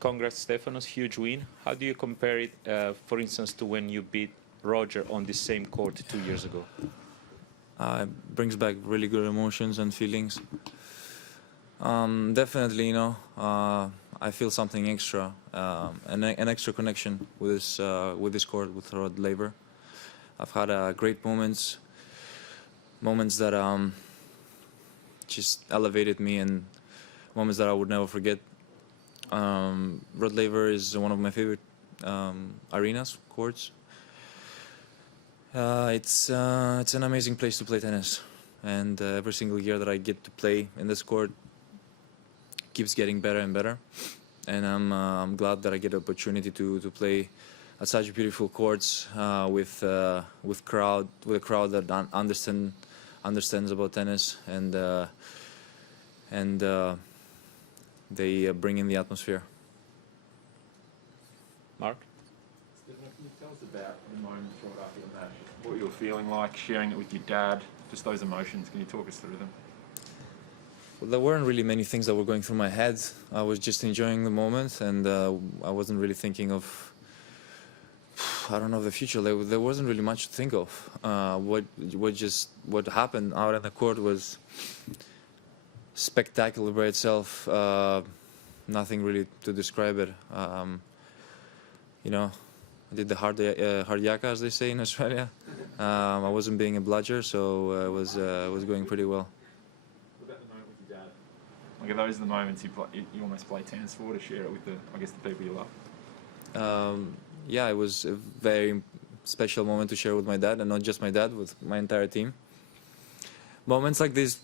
congrats, Stefanos, huge win. How do you compare it, for instance, to when you beat Roger on the same court 2 years ago? It brings back really good emotions and feelings. Definitely, I feel something extra, an extra connection with this court, with Rod Laver. I've had great moments that just elevated me, and moments that I would never forget. Rod Laver is one of my favorite arenas, courts. It's an amazing place to play tennis, and every single year that I get to play in this court keeps getting better and better. And I'm glad that I get the opportunity to play at such beautiful courts with a crowd that understands about tennis, and they bring in the atmosphere. Mark? Stefano, can you tell us about the moment right after the match? What you were feeling like, sharing it with your dad, just those emotions. Can you talk us through them? Well, there weren't really many things that were going through my head. I was just enjoying the moment, and I wasn't really thinking of, I don't know, the future. There wasn't really much to think of. What happened out on the court was spectacular by itself. Nothing really to describe it. I did the hard yaka, as they say in Australia. I wasn't being a bludger, so it was going pretty well. What about the moment with your dad? Like, are those the moments you almost play tennis for, to share it with the people you love? Yeah, it was a very special moment to share with my dad, and not just my dad, with my entire team. Moments like this,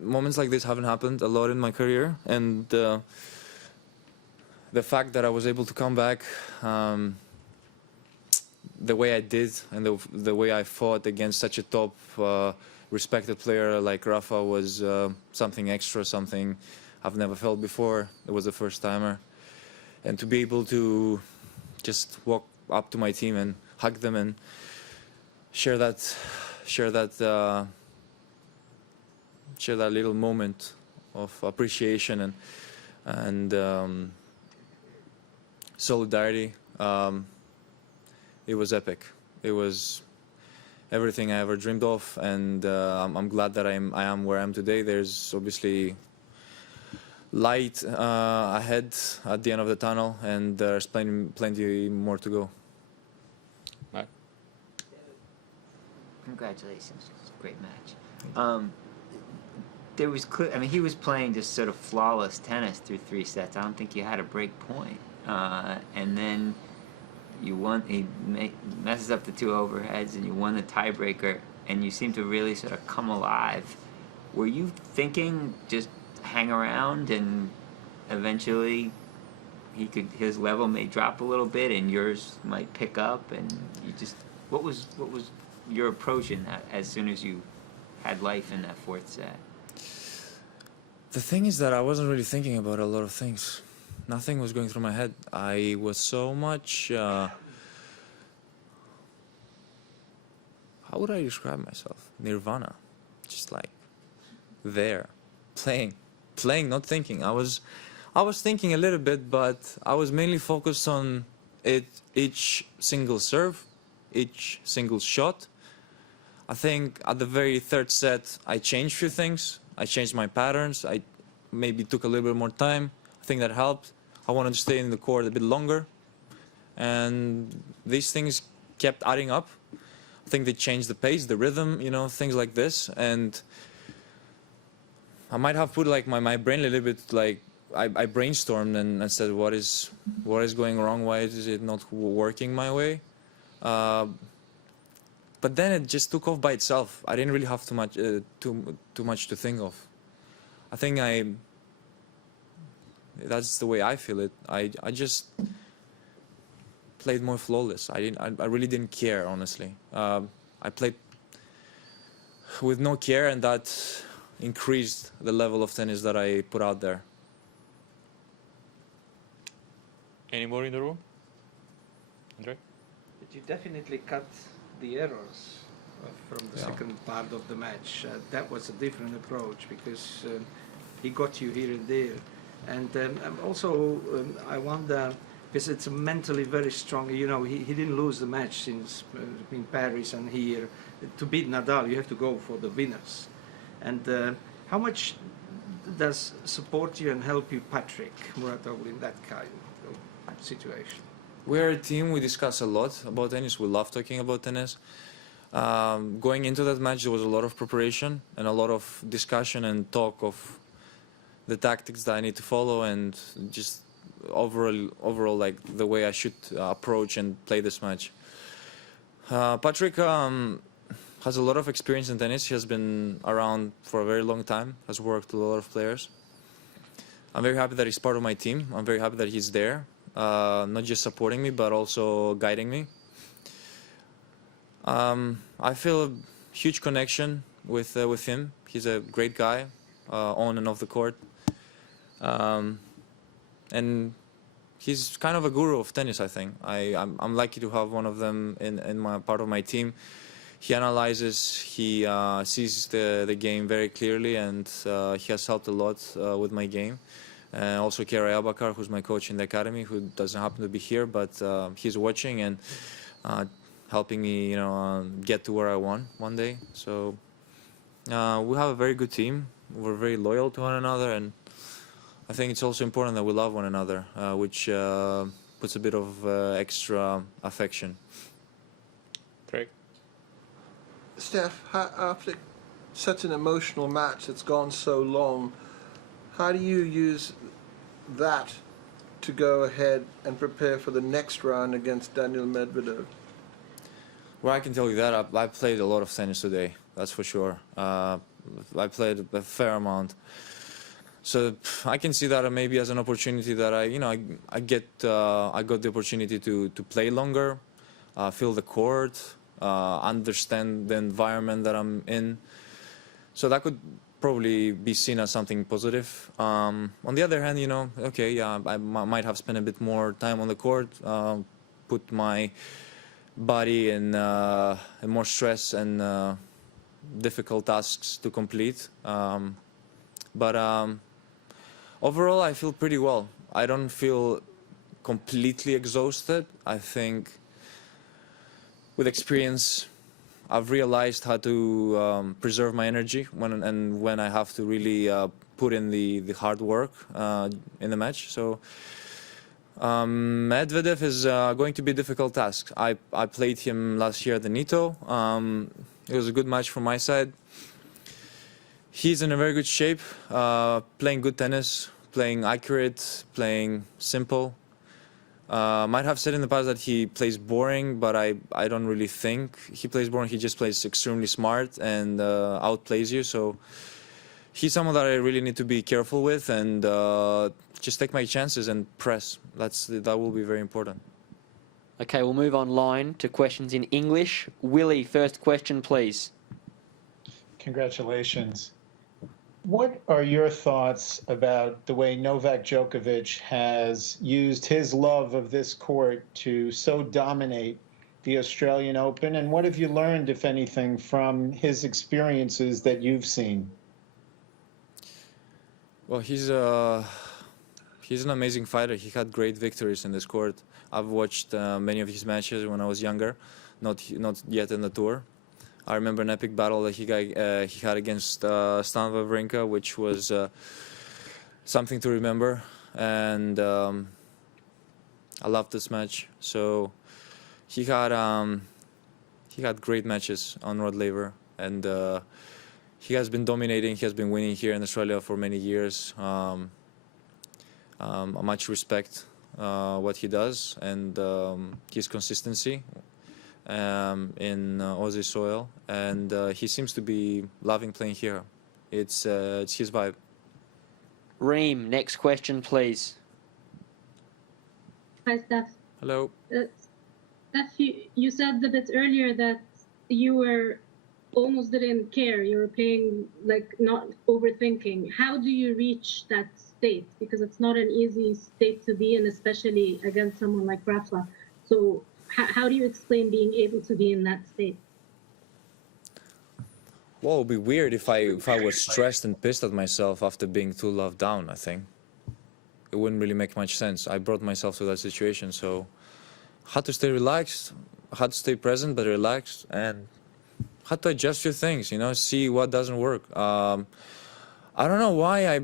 moments like this haven't happened a lot in my career, and the fact that I was able to come back the way I did, and the way I fought against such a top respected player like Rafa was something extra, something I've never felt before. It was a first timer, and to be able to just walk up to my team and hug them and share that little moment of appreciation and solidarity, it was epic. It was everything I ever dreamed of, and I'm glad that I am where I am today. There's obviously light ahead at the end of the tunnel, and there's plenty more to go. Matt? Congratulations. It's a great match. There was he was playing just sort of flawless tennis through 3 sets. I don't think you had a break point. And then you won. He messes up the 2 overheads, and you won the tiebreaker. And you seem to really sort of come alive. Were you thinking just hang around, and eventually his level may drop a little bit, and yours might pick up? And you just what was your approach in that as soon as you had life in that 4th set? The thing is that I wasn't really thinking about a lot of things. Nothing was going through my head. I was so much... how would I describe myself? Nirvana. Just like there, playing, not thinking. I was thinking a little bit, but I was mainly focused on each single serve, each single shot. I think at the very 3rd set, I changed a few things. I changed my patterns. I maybe took a little bit more time. I think that helped. I wanted to stay in the court a bit longer. And these things kept adding up. I think they changed the pace, the rhythm, things like this. And I might have put like my brain a little bit, like I brainstormed and said, what is going wrong? Why is it not working my way? But then it just took off by itself. I didn't really have too much to think of. I think that's the way I feel it. I just played more flawless. I really didn't care, honestly. I played with no care, and that increased the level of tennis that I put out there. Any more in the room? Andre? But you definitely cut the errors from the second part of the match. That was a different approach, because he got you here and there. And also, I wonder, because it's mentally very strong. You know, he didn't lose the match since in Paris and here. To beat Nadal, you have to go for the winners. And how much does support you and help you, Patrick Muratoglu, in that kind of situation? We're a team. We discuss a lot about tennis. We love talking about tennis. Going into that match, there was a lot of preparation and a lot of discussion and talk of the tactics that I need to follow and just overall like the way I should approach and play this match. Patrick has a lot of experience in tennis. He has been around for a very long time, has worked with a lot of players. I'm very happy that he's part of my team. I'm very happy that he's there, not just supporting me, but also guiding me. I feel a huge connection with him. He's a great guy, on and off the court. And he's kind of a guru of tennis, I think. I'm lucky to have one of them in my part of my team. He analyzes, he sees the game very clearly, and he has helped a lot with my game. Also Keray Abakar, who's my coach in the academy, who doesn't happen to be here, but he's watching and helping me, you know, get to where I want one day. So we have a very good team. We're very loyal to one another, and I think it's also important that we love one another, which puts a bit of extra affection. Craig? Steph, after such an emotional match that's gone so long, how do you use that to go ahead and prepare for the next round against Daniil Medvedev? Well, I can tell you that I played a lot of tennis today, that's for sure. I played a fair amount. So I can see that maybe as an opportunity that I got the opportunity to play longer, feel the court, understand the environment that I'm in. So that could probably be seen as something positive. On the other hand, okay, yeah, I might have spent a bit more time on the court, put my body in more stress and difficult tasks to complete. But overall, I feel pretty well. I don't feel completely exhausted. I think with experience, I've realized how to preserve my energy when I have to really put in the hard work in the match. So Medvedev is going to be a difficult task. I played him last year at the Nito. It was a good match from my side. He's in a very good shape, playing good tennis, playing accurate, playing simple. Might have said in the past that he plays boring, but I don't really think he plays boring. He just plays extremely smart and outplays you. So he's someone that I really need to be careful with and just take my chances and press. That will be very important. Okay, we'll move online to questions in English. Willie, first question, please. Congratulations. What are your thoughts about the way Novak Djokovic has used his love of this court to so dominate the Australian Open? And what have you learned, if anything, from his experiences that you've seen? Well, he's an amazing fighter. He had great victories in this court. I've watched many of his matches when I was younger, not yet in the tour. I remember an epic battle that he had against Stan Wawrinka, which was something to remember, and I loved this match. So he had great matches on Rod Laver, and he has been dominating. He has been winning here in Australia for many years. I much respect what he does and his consistency in Aussie soil, and he seems to be loving playing here. It's his vibe. Reem, next question, please. Hi, Steph. Hello. Steph, you said a bit earlier that you were almost didn't care. You were playing like not overthinking. How do you reach that state? Because it's not an easy state to be in, especially against someone like Rafa. So how do you explain being able to be in that state? Well, it would be weird if I was stressed and pissed at myself after being 2-love down, I think. it wouldn't really make much sense. I brought myself to that situation, so had to stay relaxed, had to stay present but relaxed, and had to adjust your things, you know, see what doesn't work. I don't know why,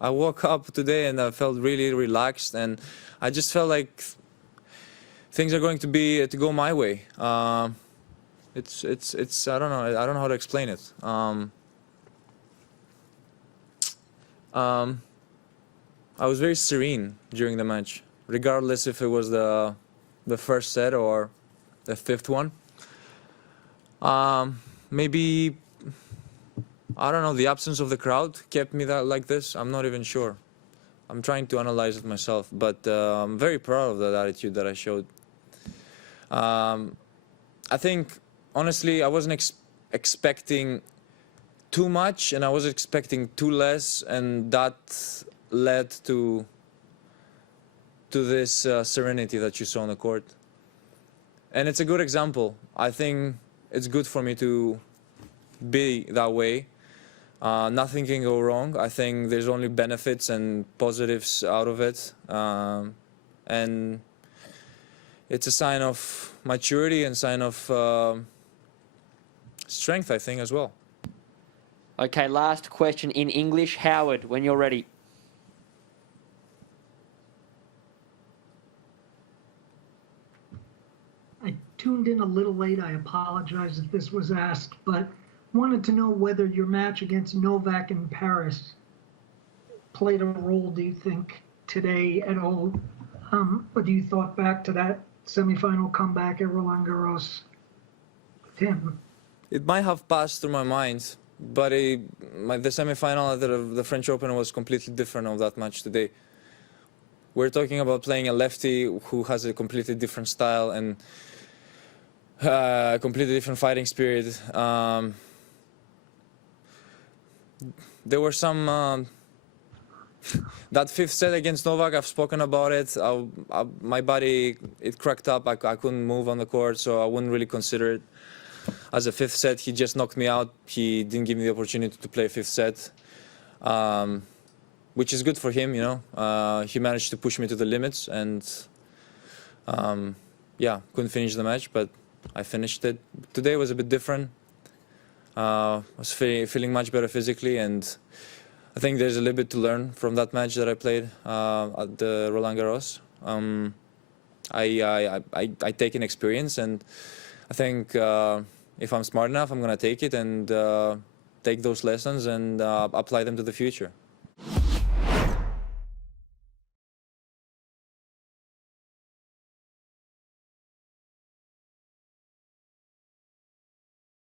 I woke up today and I felt really relaxed, and I just felt like things are going to go my way. It's I don't know how to explain it. I was very serene during the match, regardless if it was the first set or the fifth one. Maybe, I don't know, the absence of the crowd kept me like this. I'm not even sure. I'm trying to analyze it myself, but I'm very proud of that attitude that I showed. I think, honestly, I wasn't expecting too much, and I was expecting too less, and that led to this serenity that you saw on the court. And it's a good example. I think it's good for me to be that way. Nothing can go wrong. I think there's only benefits and positives out of it. And it's a sign of maturity and sign of strength, I think, as well. Okay, last question in English. Howard, when you're ready. I tuned in a little late. I apologize if this was asked, but wanted to know whether your match against Novak in Paris played a role, do you think, today at all? Or do you thought back to that semifinal comeback at Roland Garros with him? It might have passed through my mind, but the semifinal at the French Open was completely different of that match today. We're talking about playing a lefty who has a completely different style and a completely different fighting spirit. There were some... that fifth set against Novak, I've spoken about it. My body, it cracked up. I couldn't move on the court, so I wouldn't really consider it as a fifth set. He just knocked me out. He didn't give me the opportunity to play a fifth set, which is good for him, you know. He managed to push me to the limits, and yeah, couldn't finish the match, but I finished it. Today was a bit different. I was feeling much better physically, and I think there's a little bit to learn from that match that I played at the Roland Garros. I take an experience, and I think if I'm smart enough, I'm going to take it and take those lessons and apply them to the future.